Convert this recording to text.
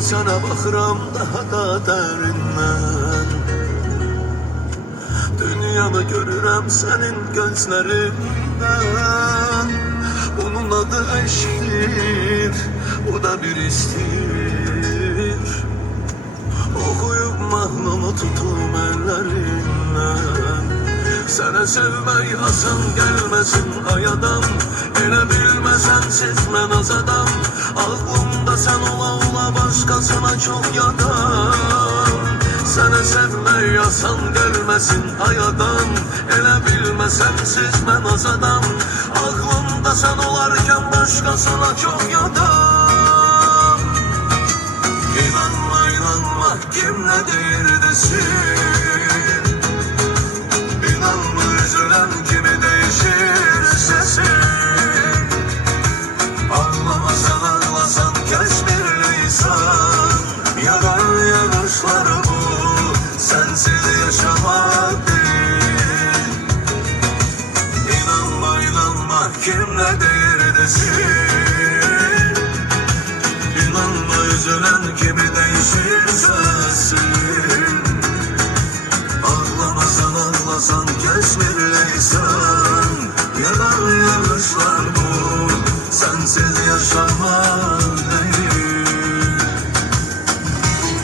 Sana bakıram daha da derinden. Dünyamı görürəm senin gözlerinden. Onun adı eşktir, o da bir istir. Okuyup mahnımı tutum ellerinden. Sənə sevmək asan gəlməsin ayadan. Elə bilməsən siz mən az adam. Aklımda sen ola ola başkasına çok yadan. Sənə sevmək asan gəlməsin ayadan. Elə bilməsən siz mən az adam. Aklımda sen olarken başkasına çok yadan. İnanma inanma kim ne deyir desin. İnanma üzülen kimi değişir sesi. Ağlamasan ağlasan kes bir lisan. Yalan yanlışlar bu, sensiz yaşamak değil. İnanma inanma kim ne deyir desin. İnanma üzülen kimi değişir